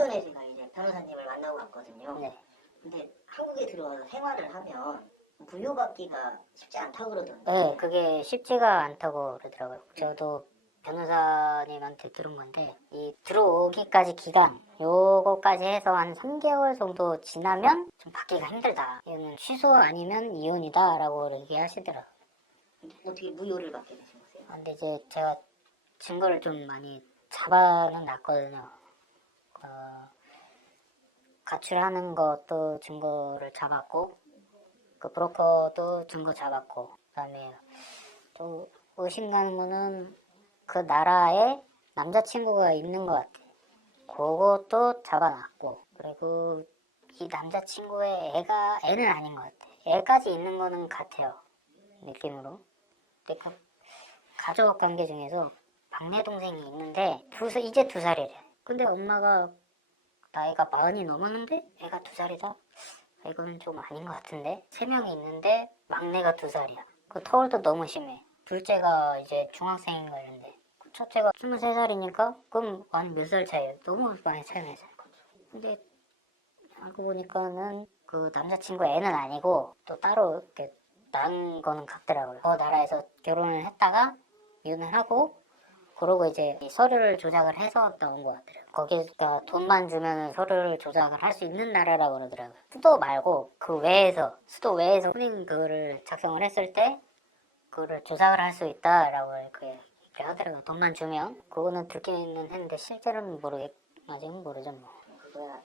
전에 제가 이제 변호사님을 만나고 왔거든요. 네. 근데 한국에 들어와서 생활을 하면 부여받기가 쉽지 않다고 그러던데. 네, 그게 쉽지가 않다고 그러더라고요. 저도 변호사님한테 들은 건데, 이 들어오기까지 기간, 요거까지 해서 한 3개월 정도 지나면 좀 받기가 힘들다. 이거는 취소 아니면 이혼이다 라고 얘기하시더라고요. 어떻게 무효를 받게 되신 거세요? 근데 이제 제가 증거를 좀 많이 잡아는 놨거든요. 가출하는 것도 증거를 잡았고, 그 브로커도 증거 잡았고, 그다음에 또 의심 가는 거는 그 나라에 남자친구가 있는 것 같아. 그것도 잡아놨고, 그리고 이 남자친구의 애는 아닌 것 같아. 애까지 있는 거는 같아요, 느낌으로. 근데 그 가족 관계 중에서 막내 동생이 있는데 이제 2살이래. 근데 엄마가 나이가 40이 넘었는데 애가 2살이다? 이건 좀 아닌 것 같은데? 3명이 있는데 막내가 2살이야. 그 터울도 너무 심해. 둘째가 이제 중학생인 거 있는데 첫째가 23살이니까 그럼 한 몇 살 차이에요? 너무 많이 차이 나죠. 근데 알고 보니까는 그 남자친구 애는 아니고 또 따로 이렇게 난 거는 같더라고요. 그 나라에서 결혼을 했다가 이혼을 하고 그러고 이제 서류를 조작을 해서 나온 것 같더라고요. 거기가 돈만 주면 서류를 조작을 할 수 있는 나라라고 그러더라고요. 수도 말고 그 외에서 수도 외에서 혼인 그거를 작성을 했을 때 그거를 조작을 할 수 있다라고 이렇게 하더라고요. 돈만 주면 그거는 듣기는 했는데 실제로는 아직은 모르죠 뭐. 그거야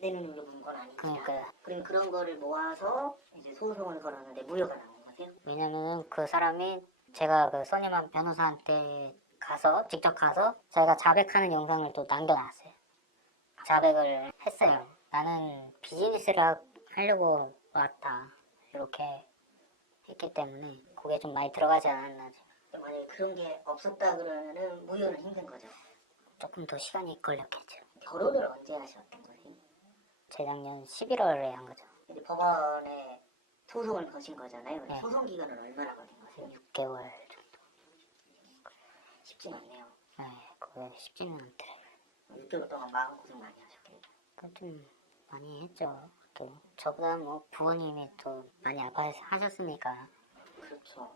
내 눈으로 본 건 아니니까. 그러니까요. 그럼 그런 거를 모아서 이제 소송을 걸었는데 무효가 나온 거세요? 왜냐면은 그 사람이 제가 그 선임한 변호사한테 직접 가서 제가 자백하는 영상을 또 남겨놨어요. 자백을 했어요. 나는 비즈니스를 하려고 왔다. 이렇게 했기 때문에 그게 좀 많이 들어가지 않았나. 만약에 그런 게 없었다 그러면은 무효는 힘든 거죠. 조금 더 시간이 걸렸겠죠. 결혼을 언제 하셨던 거세요? 재작년 11월에 한 거죠. 이제 법원에 소송을 거신 거잖아요. 네. 소송 기간은 얼마나 걸린 거세요? 6개월 정도. 쉽진 않네요. 네, 그게 쉽지는 않더라고요. 6개월 동안 마음고생 많이 하셨겠네요. 좀 많이 했죠. 또 저보다 뭐 부모님이 또 많이 아파하셨으니까. 그렇죠.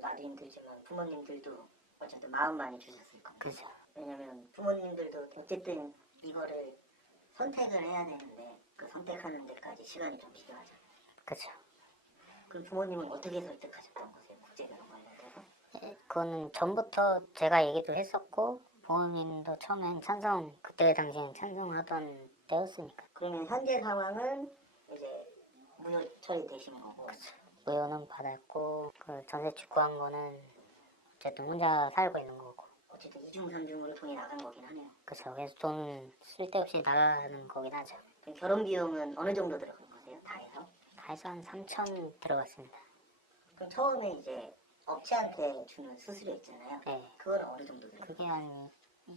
나도 힘들지만 부모님들도 어쨌든 마음 많이 주셨을 겁니다. 그죠. 왜냐면 부모님들도 어쨌든 이거를 선택을 해야 되는데 그 선택하는 데까지 시간이 좀 필요하죠. 그죠. 그럼 부모님은 어떻게 설득하셨던 거세요? 국제결혼 관련돼서? 그거는 전부터 제가 얘기도 했었고 부모님도 처음엔 그때 당시엔 찬성하던 때였으니까. 그러면 현재 상황은 이제 무효 처리되신 거고. 그쵸. 무효는 받았고 그 전세 직구한 거는 어쨌든 혼자 살고 있는 거고. 어쨌든 이중삼중으로 돈이 나간 거긴 하네요. 그쵸. 그래서 돈 쓸데없이 나가는 거긴 하죠. 그럼 결혼 비용은 어느 정도 들어간 거세요? 다 해서? 다 해서 한 3천 들어갔습니다. 그럼 처음에 이제 업체한테 주는 수수료 있잖아요. 네. 그건 어느 정도 들어가요? 그게 한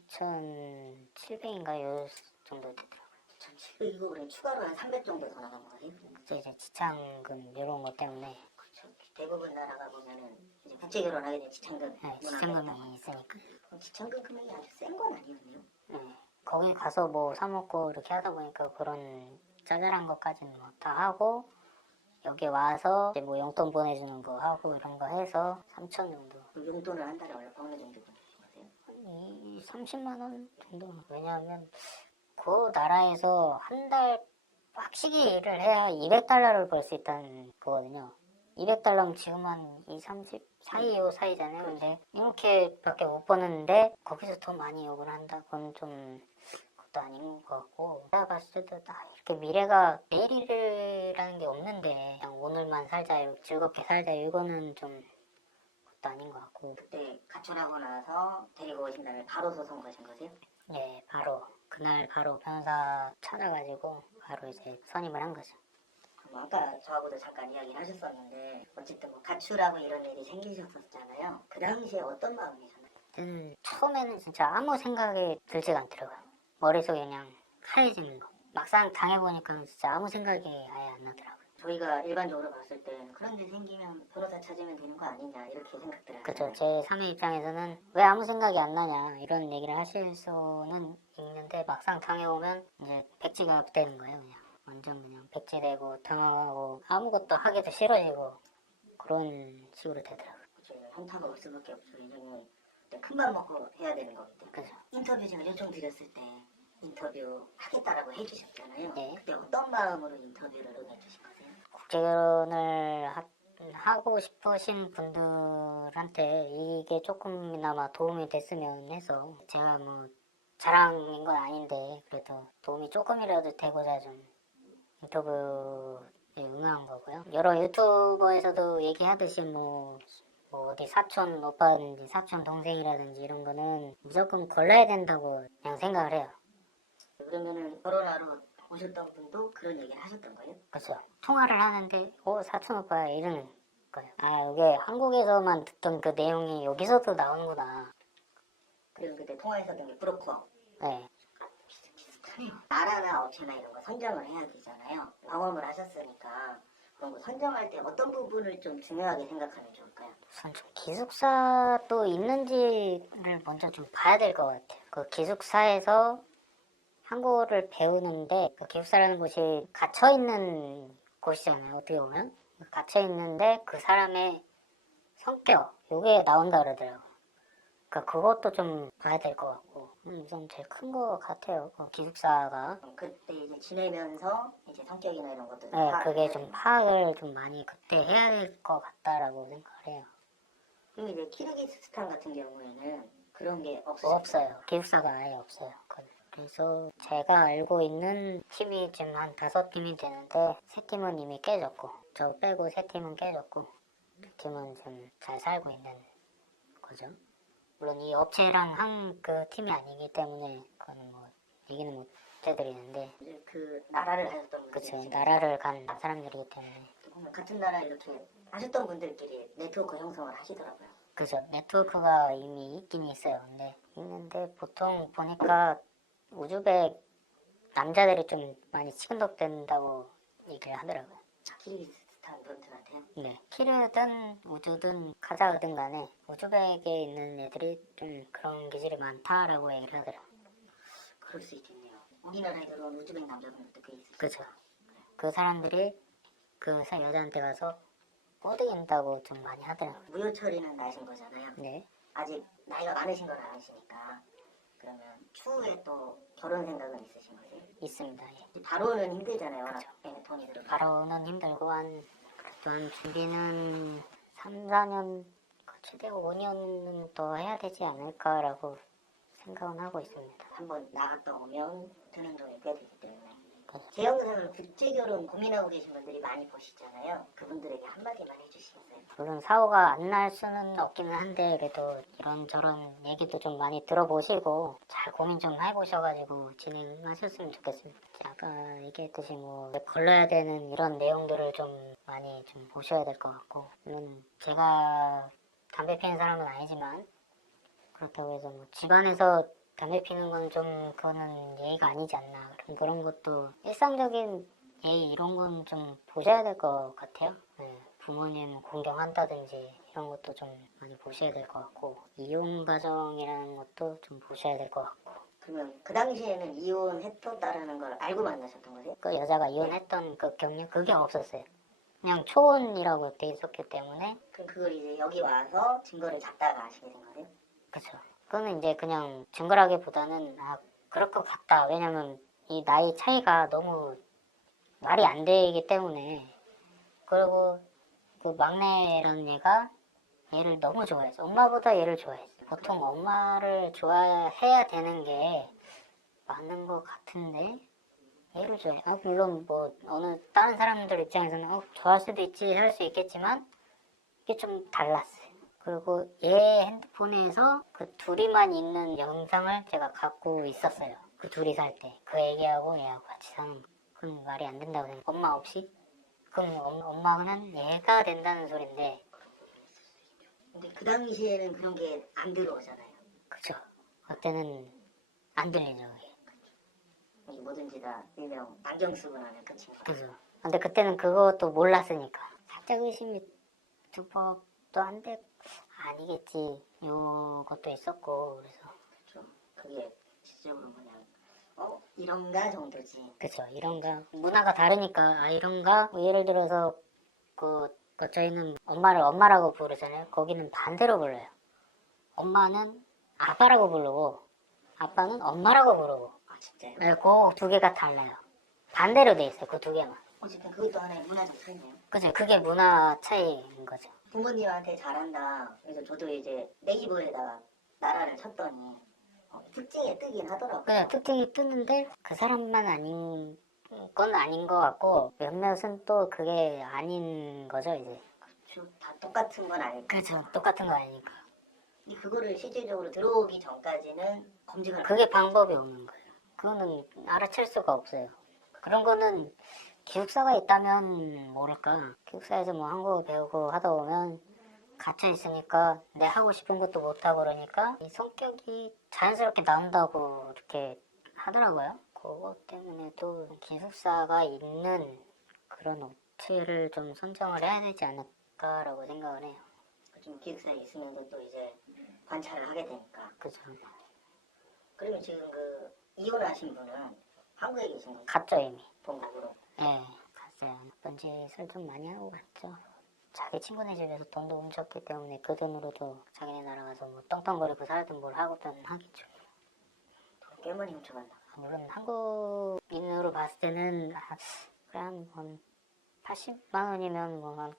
2,700인가 요 정도 되더라고요. 2,700 이거 그럼 추가로 한 300 정도 더 나간 거세요? 그쵸. 이제 지참금 이런 것 때문에. 그렇죠. 대부분 나라가 보면은 이제 국제 결혼하게 되면 지참금 네, 문화가 지참금이 있으니까. 그럼 지참금 금액이 아주 센 건 아니었네요. 네. 거기 가서 뭐 사 먹고 이렇게 하다 보니까 그런 짜잘한 것까지는 뭐 다 하고 여기 와서 이제 뭐 용돈 보내주는 거 하고 이런 거 해서 3천 정도. 그럼 용돈을 한 달에 어느 정도 보내신 거세요? 한 30만 원 정도. 왜냐하면 그 나라에서 한 달 빡시게 일을 해야 200달러를 벌 수 있다는 거거든요. 200달러면 지금 한 2, 30 사이잖아요. 근데 이렇게밖에 못 버는데 거기서 더 많이 욕을 한다. 그건 좀 그것도 아닌 것 같고 내가 봤을 때도 이렇게 미래가 내일이라는 게 없는데 그냥 오늘만 살자, 즐겁게 살자 이거는 좀 그것도 아닌 것 같고. 그때 가출하고 나서 데리고 오신 다음에 바로 소송 거신 거세요? 예, 그날 바로 변호사 찾아가지고 바로 이제 선임을 한 거죠. 아까 저하고도 잠깐 이야기를 하셨었는데 어쨌든 뭐 가출하고 이런 일이 생기셨었잖아요. 그 당시에 어떤 마음이셨나요? 처음에는 진짜 아무 생각이 들지가 않더라고요. 머릿속에 그냥 하얘지는 거. 막상 당해보니까 진짜 아무 생각이 아예 안 나더라고요. 저희가 일반적으로 봤을 때 그런 일 생기면 변호사 찾으면 되는 거 아니냐 이렇게 생각들 그쵸. 하잖아요. 제 3의 입장에서는 왜 아무 생각이 안 나냐 이런 얘기를 하실 수는 있는데 막상 당해보면 이제 백지가 되는 거예요. 그냥 완전 그냥 백지되고 당황하고 아무것도 하기도 싫어지고 그런 식으로 되더라고요. 이제 현타가 올 수밖에 없죠. 왜냐면 큰맘 먹고 해야 되는 거거든요. 그죠. 인터뷰 제가 요청 드렸을 때 인터뷰 하겠다라고 해주셨잖아요. 네. 그때 어떤 마음으로 인터뷰를 응해주신 거세요? 국제결혼을 하고 싶으신 분들한테 이게 조금이나마 도움이 됐으면 해서 제가 뭐 자랑인 건 아닌데 그래도 도움이 조금이라도 되고자 좀 인터뷰에 응한 거고요. 여러 유튜버에서도 얘기하듯이 뭐 어디 사촌 오빠든지 사촌 동생이라든지 이런 거는 무조건 골라야 된다고 그냥 생각을 해요. 그러면은 결혼하러 오셨던 분도 그런 얘기를 하셨던 거예요? 그렇죠. 통화를 하는데 사촌 오빠 이러는 거예요. 아 이게 한국에서만 듣던 그 내용이 여기서도 나오는구나. 그리고 그때 통화했었던 게 브로커. 네. 비슷하네요. 나라나 업체나 이런 거 선정을 해야 되잖아요. 경험을 하셨으니까 그런 거 선정할 때 어떤 부분을 좀 중요하게 생각하면 좋을까요? 우선 좀 기숙사도 있는지를 먼저 좀 봐야 될 것 같아요. 그 기숙사에서 한국어를 배우는데 그 기숙사라는 곳이 갇혀 있는 곳이잖아요. 어떻게 보면 갇혀 있는데 그 사람의 성격 요게 나온다 그러더라고요. 그러니까 그것도 좀 봐야 될 것 같고 우선 제일 큰 것 같아요. 그 기숙사가 그때 이제 지내면서 이제 성격이나 이런 것들 네, 그게 좀 파악을 좀 많이 그때 해야 될 것 같다라고 생각을 해요. 그리고 이제 키르기스스탄 같은 경우에는 그런 게 없어요. 기숙사가 아예 없어요. 그래서 제가 알고 있는 팀이 지금 한 5팀이 되는데 3팀은 이미 깨졌고 저 빼고 3팀은 깨졌고 2팀은 좀 잘 살고 있는 거죠. 물론 이 업체랑 한 그 팀이 아니기 때문에 그거는 뭐 얘기는 못 해드리는데 이제 그 나라를 하셨던 그쵸. 분들이 나라를 간 사람들이기 때문에 보면 같은 나라 이렇게 하셨던 분들끼리 네트워크 형성을 하시더라고요. 그죠. 네트워크가 이미 있긴 있어요. 근데 있는데 보통 보니까 우즈벡 남자들이 좀 많이 치근덕된다고 얘기를 하더라고요. 키르기스스탄 분들한테요. 네. 키르든 우즈든 카자흐든 간에 우즈벡에 있는 애들이 좀 그런 기질이 많다라고 얘기를 하더라고요. 그럴 수 있겠네요. 우리나라에 들어온 우즈벡 남자분들도 꽤 있으시죠. 그죠. 그 사람들이 그 여자한테 가서 꼬드긴다고 좀 많이 하더라고요. 무효 처리는 나신 거잖아요. 네. 아직 나이가 많으신 건 아니시니까 그러면 추후에 또 결혼 생각은 있으신 거세요? 있습니다. 예. 바로는 힘들잖아요. 워낙 돈이 들어. 바로는 힘들고 그래도 준비는 3, 4년 최대 5년은 더 해야 되지 않을까라고 생각은 하고 있습니다. 한번 나갔다 오면 드는 돈이 꽤 되기 때문에. 제 영상을 국제결혼 고민하고 계신 분들이 많이 보시잖아요. 그분들에게 한마디만 해주시겠어요? 물론 사고가 안 날 수는 없기는 한데 그래도 이런저런 얘기도 좀 많이 들어보시고 잘 고민 좀 해보셔가지고 진행하셨으면 좋겠습니다. 아까 얘기했듯이 뭐 걸러야 되는 이런 내용들을 좀 많이 좀 보셔야 될 것 같고 물론 제가 담배 피는 사람은 아니지만 그렇다고 해서 뭐 집안에서 담배 피는 건 좀 그거는 예의가 아니지 않나 그런 것도 일상적인 예의 이런 건 좀 보셔야 될 것 같아요. 네. 부모님 공경한다든지 이런 것도 좀 많이 보셔야 될 것 같고 이혼 과정이라는 것도 좀 보셔야 될 것 같고 그러면 그 당시에는 이혼했었다라는 걸 알고 만나셨던 거세요? 그 여자가 이혼했던 그 경력 그게 없었어요. 그냥 초혼이라고 돼 있었기 때문에 그럼 그걸 이제 여기 와서 증거를 잡다가 아시게 된 거세요? 그쵸. 그거는 이제 그냥 증거라기보다는 그럴 것 같다. 왜냐면 이 나이 차이가 너무 말이 안 되기 때문에 그리고 그 막내라는 얘가 얘를 너무 좋아했어. 엄마보다 얘를 좋아했어. 보통 엄마를 좋아해야 되는 게 맞는 것 같은데 얘를 좋아해. 물론 뭐 어느 다른 사람들 입장에서는 좋아할 수도 있지 할 수 있겠지만 이게 좀 달랐어요. 그리고 얘 핸드폰에서 그 둘이만 있는 영상을 제가 갖고 있었어요. 그 둘이 살 때. 그 애기하고 얘하고 같이 사는 거. 그건 말이 안 된다고 생각해요. 엄마 없이? 그럼 엄마는 얘가 된다는 소린데 근데 그 당시에는 그런 게 안 들어오잖아요. 그죠. 그때는 안 들리죠. 그게. 이게 뭐든지 다 일명 안경 쓰고 나면 끝인 거. 그죠. 근데 그때는 그것도 몰랐으니까 살짝 의심이 들 법도 한데 아니겠지 요것도 있었고 그래서 그렇죠. 그게 실질적으로 그냥 이런가 정도지. 그쵸 이런가 문화가 다르니까 아 이런가 뭐 예를 들어서 그 저희는 엄마를 엄마라고 부르잖아요. 거기는 반대로 불러요. 엄마는 아빠라고 부르고 아빠는 엄마라고 부르고 아 진짜요? 네, 그두 개가 달라요. 반대로 돼 있어요. 그 두 개만. 어쨌든 그것도 하나의 문화적 차이네요. 그죠? 그게 문화 차이인 거죠. 부모님한테 잘한다. 그래서 저도 이제 네이버에다가 나라를 쳤더니 특징에 뜨긴 하더라고요. 그냥 특징이 뜨는데 그 사람만 아닌 건 아닌 것 같고 몇몇은 또 그게 아닌 거죠 이제. 그렇죠. 다 똑같은 건 아니고. 그렇죠. 똑같은 거 아니니까. 근데 그거를 실질적으로 들어오기 전까지는 검증을 그게 방법이 없는 거예요. 그거는 알아챌 수가 없어요. 그런 거는 기숙사가 있다면 모를까. 기숙사에서 뭐 한국어 배우고 하다 보면 갇혀 있으니까 내 하고 싶은 것도 못 하고 그러니까 이 성격이 자연스럽게 나온다고 이렇게 하더라고요. 그것 때문에 또 기숙사가 있는 그런 업체를 좀 선정을 해야 되지 않을까라고 생각을 해요. 좀 기숙사에 있으면서 또 이제 관찰을 하게 되니까. 그죠. 그러면 지금 그 이혼하신 분은 한국에 계신 건가요? 갔죠 이미. 본국으로. 네, 갔어요. 나쁜 짓을 좀 많이 하고 갔죠. 자기 친구네 집에서 돈도 훔쳤기 때문에 그 돈으로도 자기네 나라 가서 뭐 떵떵거리고 살든 뭘 하고든 하겠죠. 꽤 많이 훔쳐간다. 물론 한국인으로 봤을 때는 그래 한 80만 원이면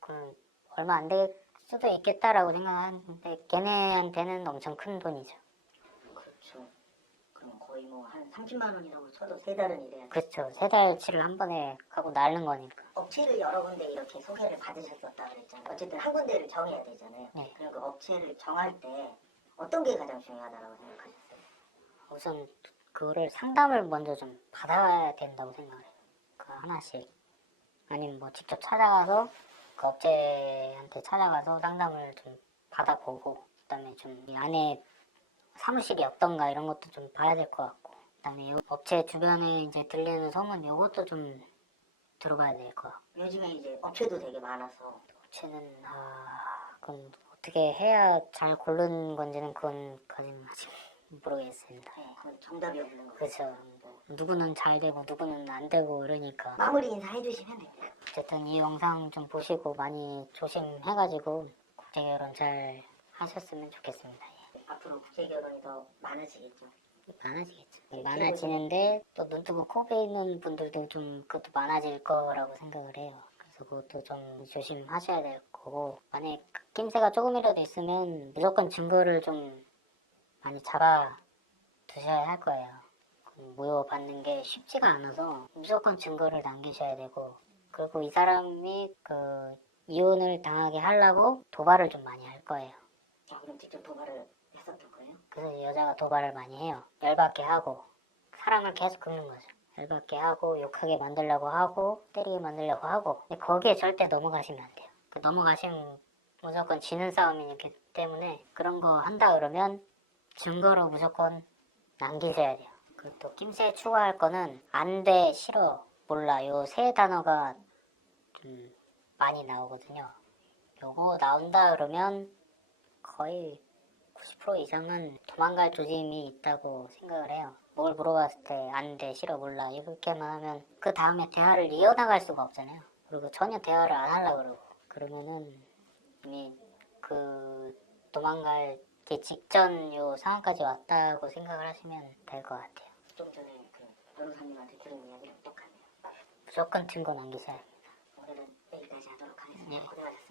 그 얼마 안 될 수도 있겠다라고 생각하는데 걔네한테는 엄청 큰 돈이죠. 그렇죠. 그럼 거의 뭐 한 30만 원이라고 쳐도 세 달은 일해야 돼. 그렇죠. 세 달치를 한 번에 하고 나는 거니까. 업체를 여러 군데 이렇게 소개를 받으셨었다 그랬잖아요. 어쨌든 한 군데를 정해야 되잖아요. 네. 그럼 그 업체를 정할 때 어떤 게 가장 중요하다고 생각하셨어요? 우선 그거를 상담을 먼저 좀 받아야 된다고 생각해요. 그 하나씩. 아니면 뭐 직접 찾아가서 그 업체한테 찾아가서 상담을 좀 받아보고 그다음에 좀 이 안에 사무실이 어떤가 이런 것도 좀 봐야 될 것 같고 그다음에 업체 주변에 이제 들리는 소문 이것도 좀 들어봐야 될 것 같고 요즘에 이제 업체도 되게 많아서 업체는 그건 어떻게 해야 잘 고르는 건지는 그건까지는 아직 모르겠습니다. 그건 정답이 없는 거예요. 그렇죠. 뭐 누구는 잘 되고 누구는 안 되고 이러니까 마무리 인사해 주시면 돼요. 어쨌든 이 영상 좀 보시고 많이 조심해가지고 국제결혼 잘 하셨으면 좋겠습니다. 예. 앞으로 국제결혼이 더 많아지겠죠. 많아지겠죠. 많아지는데 또 눈 뜨고 코 베이는 분들도 좀 그것도 많아질 거라고 생각을 해요. 그래서 그것도 좀 조심하셔야 될 거고 만약에 낌새가 조금이라도 있으면 무조건 증거를 좀 많이 잡아 두셔야 할 거예요. 모여받는 게 쉽지가 않아서 무조건 증거를 남기셔야 되고 그리고 이 사람이 그 이혼을 당하게 하려고 도발을 좀 많이 할 거예요. 그럼 직접 도발을 했었던 거예요? 그래서 여자가 도발을 많이 해요. 열받게 하고 사람을 계속 긁는 거죠. 열받게 하고 욕하게 만들려고 하고 때리게 만들려고 하고 근데 거기에 절대 넘어가시면 안 돼요. 넘어가시면 무조건 지는 싸움이기 때문에 그런 거 한다 그러면 증거로 무조건 남기셔야 돼요. 그리고 또 낌새에 추가할 거는 안 돼, 싫어, 몰라 요 세 단어가 좀 많이 나오거든요. 요거 나온다 그러면 거의 90% 이상은 도망갈 조짐이 있다고 생각을 해요. 뭘 물어봤을 때 안 돼, 싫어, 몰라 이렇게만 하면 그 다음에 대화를 이어나갈 수가 없잖아요. 그리고 전혀 대화를 안 하려고 그러고 그러면은 이미 그 도망갈 게 직전 요 상황까지 왔다고 생각을 하시면 될 것 같아요. 좀 전에 그 변호사님한테 들은 이야기랑 똑같네요. 무조건 증거 남기셔야 합니다. 오늘은 여기까지 하도록 하겠습니다. 네. 고생하셨습니다.